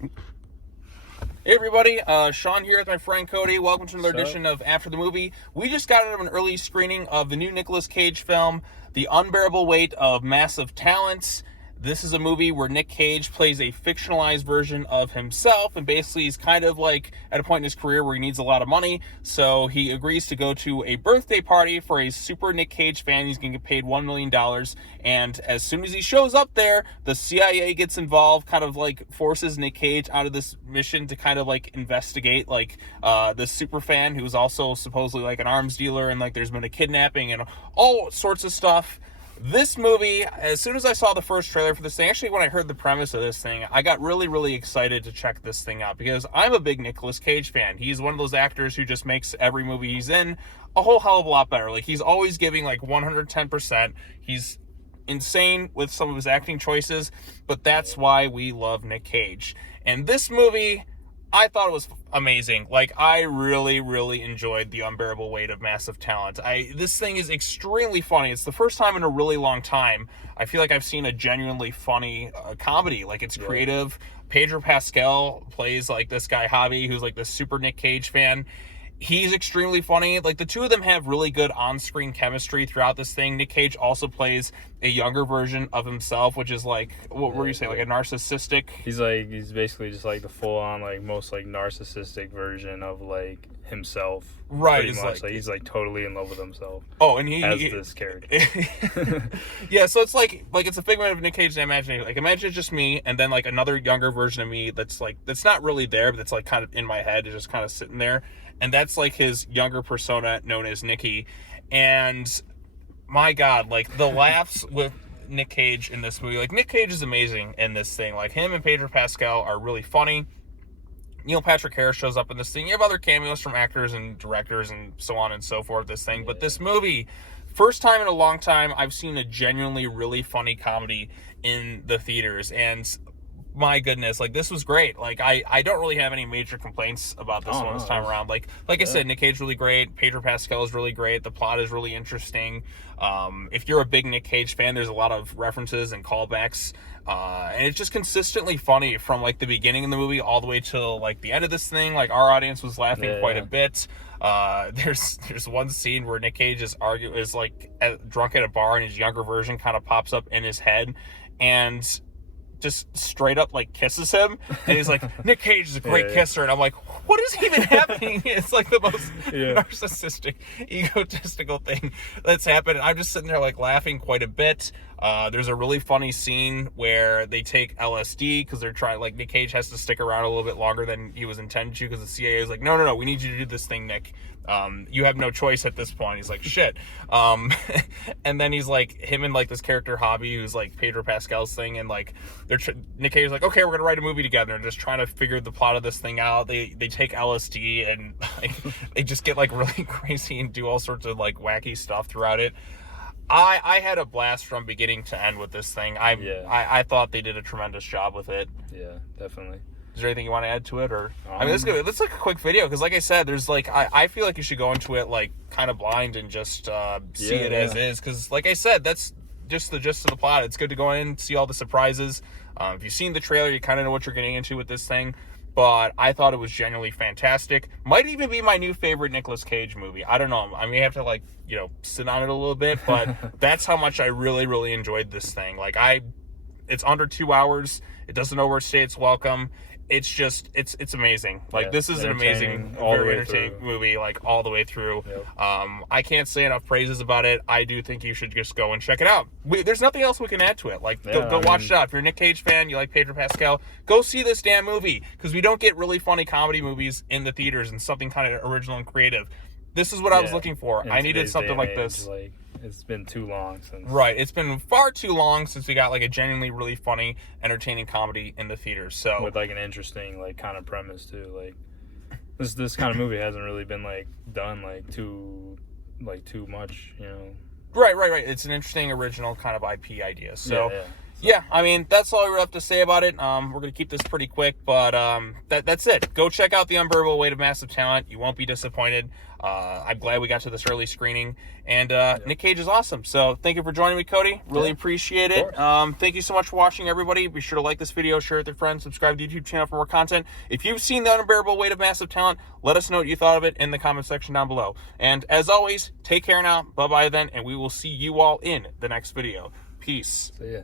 Hey everybody, Sean here with my friend Cody. Welcome to another edition of After the Movie. We just got out of an early screening of the new Nicolas Cage film, The Unbearable Weight of Massive Talent. This is a movie where Nic Cage plays a fictionalized version of himself, and basically he's kind of like at a point in his career where he needs a lot of money, so he agrees to go to a birthday party for a super Nic Cage fan. He's going to get paid $1 million, and as soon as he shows up there, the CIA gets involved, kind of like forces Nic Cage out of this mission to kind of like investigate like this super fan who's also supposedly like an arms dealer, and like there's been a kidnapping and all sorts of stuff. This movie, as soon as I saw the first trailer for this thing, actually when I heard the premise of this thing, I got really, really excited to check this thing out because I'm a big Nicolas Cage fan. He's one of those actors who just makes every movie he's in a whole hell of a lot better. Like, he's always giving like 110%. He's insane with some of his acting choices, but that's why we love Nic Cage. And this movie, I thought it was amazing. Like, I really, really enjoyed The Unbearable Weight of Massive Talent. This thing is extremely funny. It's the first time in a really long time I feel like I've seen a genuinely funny comedy. Like, it's creative. Pedro Pascal plays like this guy Javi, who's like this super Nic Cage fan. He's extremely funny. Like, the two of them have really good on-screen chemistry throughout this thing. Nic Cage also plays a younger version of himself, which is like, what were you saying, like a narcissistic? He's basically just like the full-on, like, most like narcissistic version of like himself. Right. Pretty much. Like, he's like totally in love with himself. Oh, and he as this character. Yeah, so it's like it's a figment of Nic Cage's imagination. Like, imagine it's just me, and then like another younger version of me that's not really there, but that's like kind of in my head, is just kind of sitting there. And that's like his younger persona known as Nicky. And my God, like the laughs with Nic Cage in this movie. Like, Nic Cage is amazing in this thing. Like, him and Pedro Pascal are really funny. Neil Patrick Harris shows up in this thing. You have other cameos from actors and directors and so on and so forth, this thing. But this movie, first time in a long time, I've seen a genuinely really funny comedy in the theaters. And my goodness, like, this was great. Like, I don't really have any major complaints about this one this time around. Like I said, Nic Cage really great. Pedro Pascal is really great. The plot is really interesting. If you're a big Nic Cage fan, there's a lot of references and callbacks. And it's just consistently funny from like the beginning of the movie all the way till like the end of this thing. Like, our audience was laughing quite a bit. There's one scene where Nic Cage is drunk at a bar, and his younger version kind of pops up in his head and just straight up like kisses him, and he's like, Nic Cage is a great kisser, and I'm like, what is even happening? It's like the most narcissistic, egotistical thing that's happened. I'm just sitting there like laughing quite a bit. There's a really funny scene where they take LSD because they're trying, like, Nic Cage has to stick around a little bit longer than he was intended to because the CIA is like, no, we need you to do this thing, Nick. You have no choice at this point. He's like, shit. And then he's like, him and like this character Javi, who's like Pedro Pascal's thing, and like Nic Cage is like, okay, we're gonna write a movie together, and just trying to figure the plot of this thing out. They take LSD, and like they just get like really crazy and do all sorts of like wacky stuff throughout it. I had a blast from beginning to end with this thing. I thought they did a tremendous job with it. Yeah, definitely. Is there anything you want to add to it, or I mean, let's like a quick video, because like I said, there's like I feel like you should go into it like kind of blind and just see it as is, because like I said, that's just the gist of the plot. It's good to go in, see all the surprises. If you've seen the trailer, you kind of know what you're getting into with this thing. But I thought it was genuinely fantastic. Might even be my new favorite Nicolas Cage movie. I don't know. I may have to like, sit on it a little bit, but that's how much I really, really enjoyed this thing. Like, it's under 2 hours. It doesn't overstay its welcome. It's just, it's amazing. Like, this is an amazing, very entertaining movie, like, all the way through. Yep. I can't say enough praises about it. I do think you should just go and check it out. There's nothing else we can add to it. Like, go watch it out. If you're a Nic Cage fan, you like Pedro Pascal, go see this damn movie, because we don't get really funny comedy movies in the theaters and something kind of original and creative. This is what I was looking for. I needed something like this. Like, it's been too long since. Right. It's been far too long since we got like a genuinely really funny, entertaining comedy in the theaters. So with like an interesting like kind of premise too. Like, this kind of movie hasn't really been like done too much, Right. It's an interesting original kind of IP idea. So Yeah, I mean, that's all we have to say about it. We're going to keep this pretty quick, but that's it. Go check out The Unbearable Weight of Massive Talent. You won't be disappointed. I'm glad we got to this early screening. And Nic Cage is awesome. So thank you for joining me, Cody. Really appreciate it. Thank you so much for watching, everybody. Be sure to like this video, share it with your friends, subscribe to the YouTube channel for more content. If you've seen The Unbearable Weight of Massive Talent, let us know what you thought of it in the comment section down below. And as always, take care now. Bye-bye then, and we will see you all in the next video. Peace. See ya.